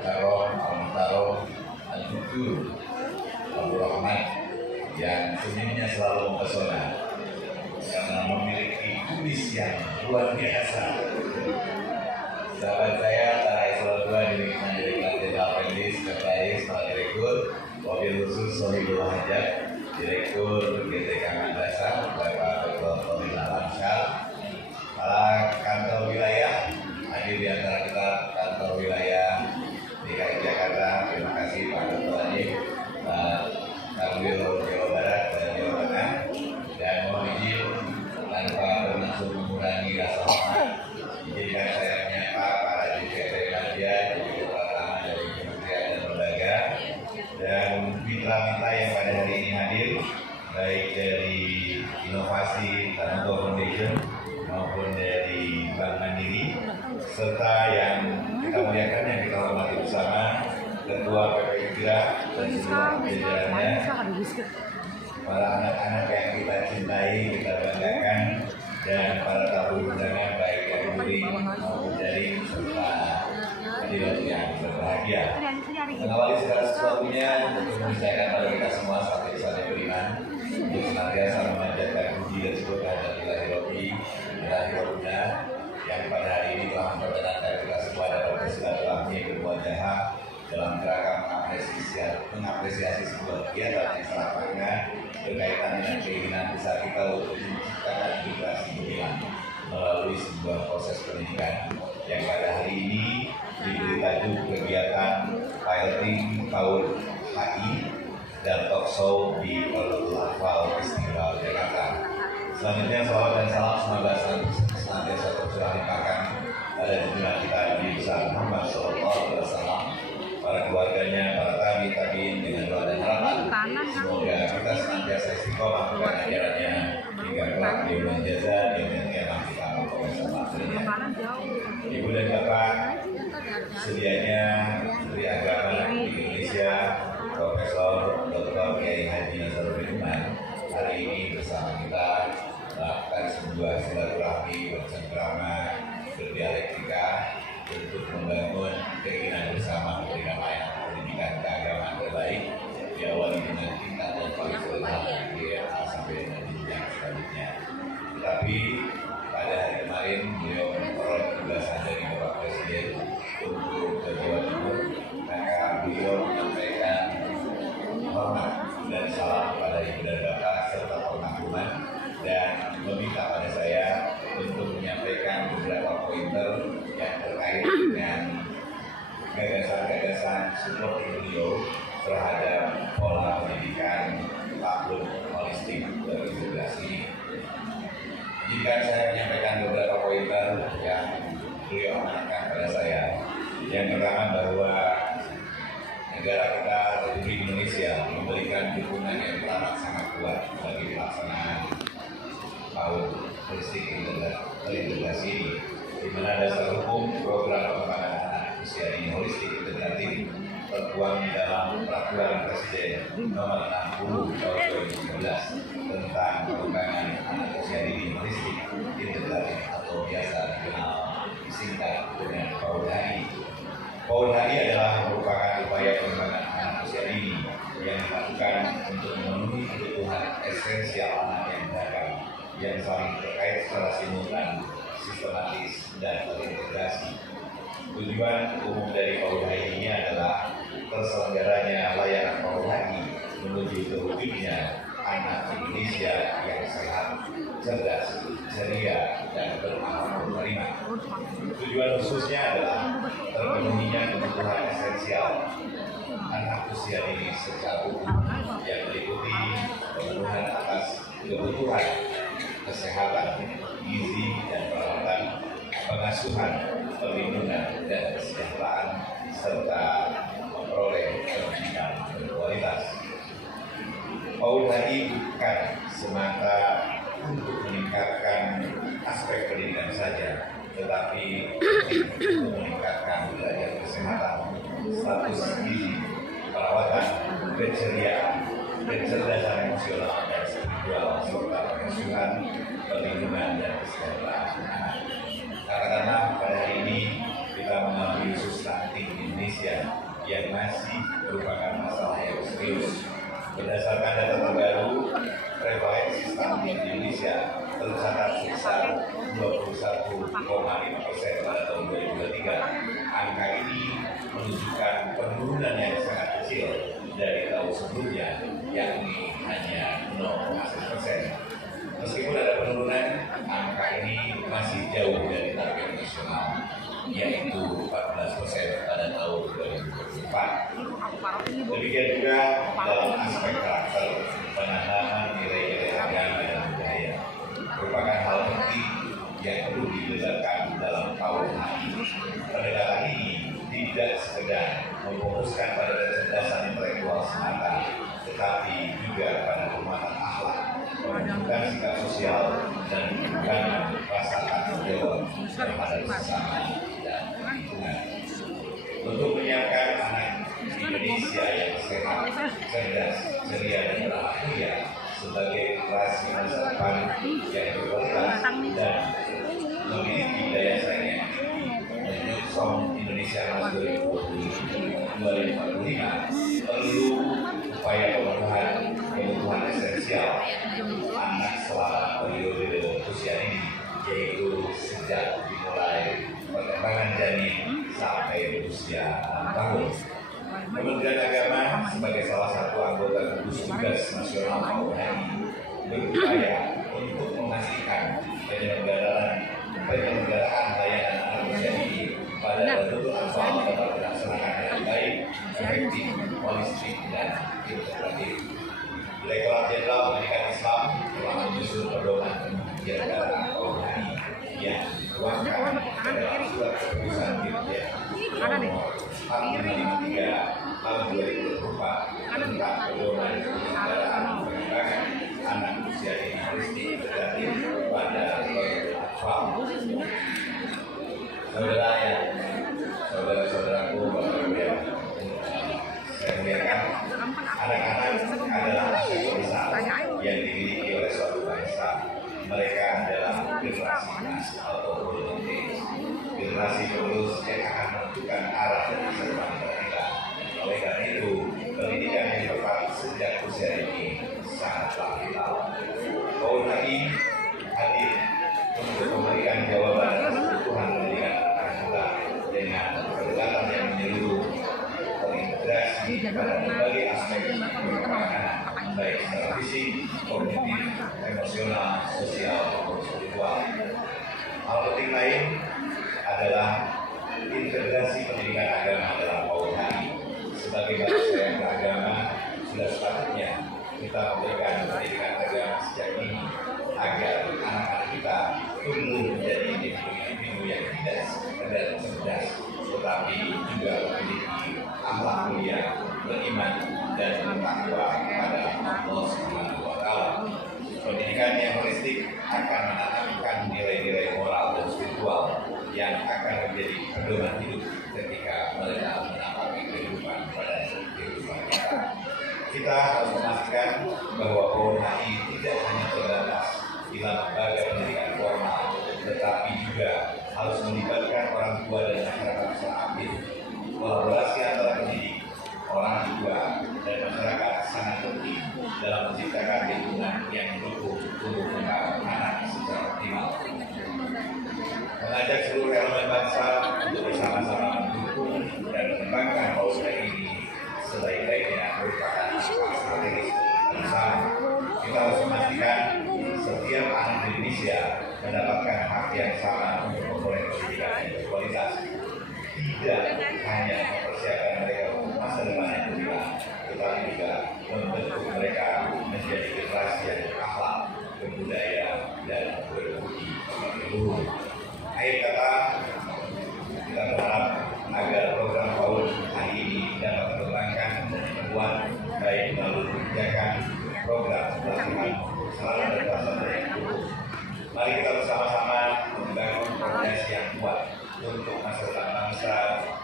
Al-Mukarram, Al-Mukarram, Al-Mukur, Abdul Rahman yang senyumnya selalu mempesona karena memiliki kulis yang luar biasa. Sahabat saya, Tara Islam 2 dirikan dari Jenderal Apendis, Sekretaris, Kepala Direktur, Wabil Khusus Sohibul Hajat, Direktur GTK Madrasah, Bapak Dr. Tony Alamsyah, para kantor wilayah, hadir di antara kita kantor wilayah DKI Jakarta, terima kasih Pak Dr. Wajib, Kanwil Jawa Barat dan Jawa Tengah, dan mohon izin tanpa bermaksud mengurangi rasa hormat, izinkan saya menyapa para DPT Media, juga pertama dari kementerian dan lembaga, dan mitra-mitra yang pada hari ini hadir, baik dari Inovasi Tanah Foundation maupun dari Bank Mandiri, serta yang kita muliakan yang kita hormati bersama Ketua PPI Gerak dan seluruh jajarannya, para anak-anak yang kita cintai, kita banggakan, dan para tamu undangan baik dari murid maupun dari peserta hadirat yang berbahagia. Mengawali segala sesuatunya untuk mengisahkan pada kita semua satu kesatuan beriman untuk senantiasa memanjatkan puji dan syukur kehadirat Ilahi Rabbi, Ilahi Rabbuna yang pada hari ini telah memperkenankan kita semua dapat bersilaturahmi bermuajahah dalam kerangka mengapresiasi sebuah kegiatan yang sangat makna berkaitan dengan keinginan besar kita untuk menciptakan generasi beriman melalui sebuah proses pendidikan yang pada hari ini diberi tajuk kegiatan piloting Paul HI dan talkshow di Al-Afal Istiqlal Jakarta. Selanjutnya salawat dan salam semoga senantiasa tercurah limpahkan pada junjungan kita Nabi besar Muhammad SAW, para keluarganya, para tabiin dengan doa dan harapan semoga kita senantiasa istiqomah dengan ajarannya hingga kelak di bulan jaza di bulan kiamat kita bersama akhirnya. Ibu dan Bapak, sedianya Menteri Agama di Indonesia Profesor Dr. Kiai Haji Nasaruddin Uman hari ini bersama kita melakukan sebuah silaturahmi bercengkrama berdialektika untuk membangun keinginan bersama memberikan layanan pendidikan keagamaan terbaik diawali dengan kita dan paripurna di sampai dengan jenjang selanjutnya. Tetapi pada hari kemarin beliau memperoleh tugasan dari Bapak Presiden untuk ke Jawa Timur, maka beliau menyampaikan hormat dan salam kepada ibu dan bapak serta pengagum dan meminta pada saya untuk menyampaikan beberapa pointer yang terkait dengan gagasan-gagasan support beliau terhadap pola pendidikan tahun holistik terintegrasi. Jika saya menyampaikan beberapa pointer yang beliau amanatkan pada saya, yang pertama bahwa negara kita Republik Indonesia memberikan dukungan yang teramat sangat kuat bagi pelaksanaan tahun holistik terintegrasi ini, di mana dasar hukum program pengembangan anak usia dini holistik integratif tertuang di dalam Peraturan Presiden Nomor 60 Tahun 2013 tentang pengembangan anak usia dini holistik integratif atau biasa dikenal disingkat dengan PAUD-HI. PAUD-HI adalah merupakan upaya pengembangan anak usia dini yang dilakukan untuk memenuhi kebutuhan esensial anak yang beragam yang saling terkait secara simultan, sistematis, dan terintegrasi. Tujuan umum dari PAUD-HI ini adalah terselenggaranya layanan PAUD-HI menuju terwujudnya anak Indonesia yang sehat, cerdas, ceria, dan berakhlak menerima. Tujuan khususnya adalah terpenuhinya kebutuhan esensial anak usia dini secara umum yang meliputi pemenuhan atas kebutuhan kesehatan, gizi dan perawatan, pengasuhan, perlindungan dan kesejahteraan serta memperoleh pendidikan berkualitas. PAUD-HI bukan semata untuk meningkatkan aspek pendidikan saja, tetapi untuk meningkatkan derajat kesehatan, status gizi, perawatan, keceriaan, kecerdasan emosional dan spiritual serta pengasuhan, perlindungan dan kesejahteraan anak. Karena pada hari ini kita mengambil substantif Indonesia yang masih merupakan masalah yang serius. Berdasarkan data terbaru, prevalensi stunting di Indonesia tercatat sebesar 21,5% pada tahun 2023. Angka ini menunjukkan penurunan yang sangat kecil dari tahun sebelumnya, yakni hanya 0,1%. Meskipun ada penurunan, angka ini masih jauh dari target nasional, yaitu 14% pada tahun 2024. Demikian juga dalam aspek karakter, penanaman nilai-nilai agama dan budaya merupakan hal penting yang perlu dibedakan dalam KUHI. Pendekatan ini tidak sekedar memfokuskan pada kecerdasan intelektual semata, tetapi juga pada penguatan akhlak, menunjukkan sikap sosial dan pengembangan rasa tanggung jawab terhadap sesama dan lingkungan. Untuk menyiapkan anak Indonesia yang sehat, cerdas, ceria, dan ramah mulia sebagai generasi masa depan yang berkualitas dan memiliki daya saing yang tinggi menuju Song Indonesia Emas 2045 perlu upaya pemenuhan kebutuhan esensial anak selama periode usia ini, yaitu sejak dimulai perkembangan janin sampai berusia 6 tahun. Kementerian Agama sebagai salah satu anggota gugus tugas nasional KUHI berupaya untuk memastikan penyelenggaraan layanan anak usia ini pada bentuk asal dapat dilaksanakan dengan baik, efektif, holistik, dan integratif. Direktorat Jenderal Pendidikan Islam telah menyusun pedoman penyelenggaraan KUHI yang dituangkan dalam surat keputusan Dirjen nomor 453 tahun 2024 tentang pedoman penyelenggaraan pengembangan anak usia dini holistik integratif pada atfal. Saudara-saudaraku, Bapak Ibu yang saya muliakan, anak-anak adalah aset besar yang dimiliki oleh suatu bangsa. Mereka adalah generasi emas atau golden age, generasi penerus yang akan menentukan arah dan masa depan kita. Oleh karena itu, pendidikan yang tepat sejak usia ini sangatlah vital. KUHI hadir untuk memberikan jawaban atas kebutuhan pendidikan anak kita dengan pendekatan yang menyeluruh, terintegrasi pada berbagai aspek kehidupan anak, baik secara fisik, kognitif, emosional, sosial, maupun spiritual. Hal penting lain adalah integrasi pendidikan agama dalam KUHI. Sebagai bangsa yang beragama, sudah sepatutnya kita memberikan pendidikan agama sejak dini agar anak-anak kita tumbuh menjadi individu yang tidak sekedar cerdas, tetapi juga memiliki akhlak mulia, beriman, dan bertakwa kepada Allah Subhanahu wa Ta'ala. Pendidikan yang holistik akan menanamkan nilai-nilai moral dan spiritual yang akan menjadi pedoman hidup ketika mereka menapaki kehidupan pada kehidupan kita. Kita harus memastikan bahwa KUHI tidak hanya terbatas di lembaga pendidikan formal, tetapi juga harus melibatkan orang tua dan masyarakat secara aktif. Kolaborasi antara pendidik, orang tua, dan masyarakat sangat penting dalam menciptakan lingkungan yang mendukung tumbuh kembang anak secara optimal. Mengajak seluruh elemen bangsa untuk bersama-sama mendukung dan mengembangkan KUHI ini sebaik-baiknya merupakan hal strategis bersama. Kita harus memastikan setiap anak di Indonesia mendapatkan hak yang sama untuk memperoleh pendidikan yang berkualitas. Tidak hanya mempersiapkan mereka untuk masa depan yang gemilang, tetapi juga membentuk mereka menjadi generasi yang berakhlak, berbudaya, dan berbudi pekerti. Akhir kata, kita berharap agar program KUHI ini dapat dikembangkan dan diperkuat baik melalui kebijakan, program, pelatihan, sarana dan prasarana yang cukup. Mari kita bersama-sama membangun koordinasi yang kuat untuk masa depan bangsa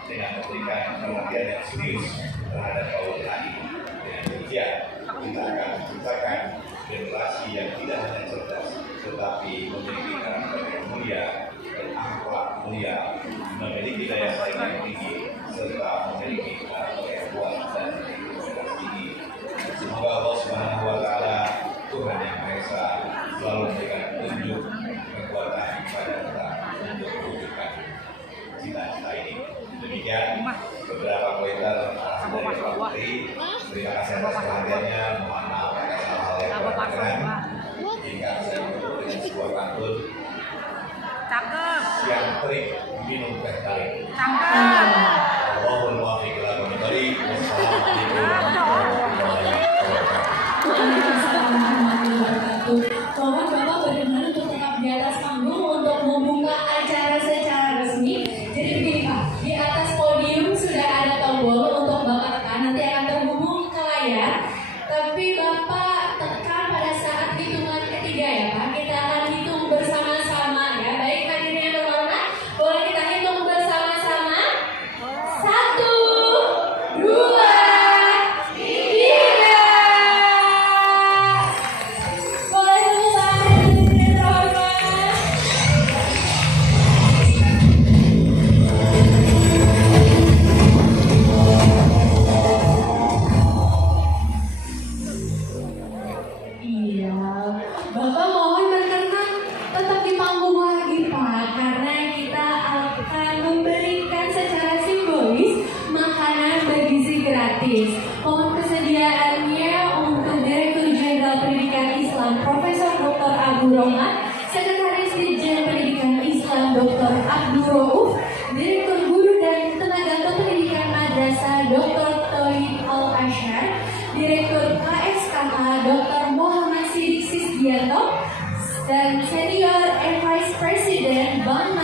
dengan memberikan perhatian yang serius terhadap KUHI. Dengan demikian, kita akan menciptakan generasi yang tidak hanya cerdas, tetapi memiliki karakter yang mulia dan akhlak mulia, memiliki daya saing yang tinggi, serta memiliki karakter demikian beberapa pointer dari Pak Menteri. Terima kasih atas perhatiannya. Mohon maaf atas hal-hal yang kurang. Hingga saya menutup dengan sebuah pantun yang trik minum teh tarik. Allahumma muwaffiq ila aqwamit thoriq. Wassalamualaikum warahmatullahi wabarakatuh. Mohon Bapak benar-benar untuk tetap di atas panggung untuk membuka acara secara resmi. Jadi begini Pak, di atas podium sudah ada tombol untuk Bapak tekan, nanti akan terhubung ke layar. Tapi Bapak tekan pada saat hitungan ketiga ya Pak. Kita akan hitung bersama-sama ya. Baik hadirin yang berhormat, boleh kita hitung bersama-sama. 1, 2, 3. Boleh tepuk tangan hadirin yang terhormat. Iya, Bapak mohon berkenan tetap di panggung lagi Pak, karena kita akan memberikan secara simbolis makanan bergizi gratis. Mohon kesediaannya untuk Direktur Jenderal Pendidikan Islam Profesor Dr. Abdul Rohman, Sekretaris Ditjen Pendidikan Islam Dr. Abdul Rauf, Direktur Guru dan Tenaga Kependidikan Madrasah Dr. Tauhid Al-Asyar, Direktur KSKH Dr. Muhammad Siddiq Sisdianto, dan Senior and Vice President Bank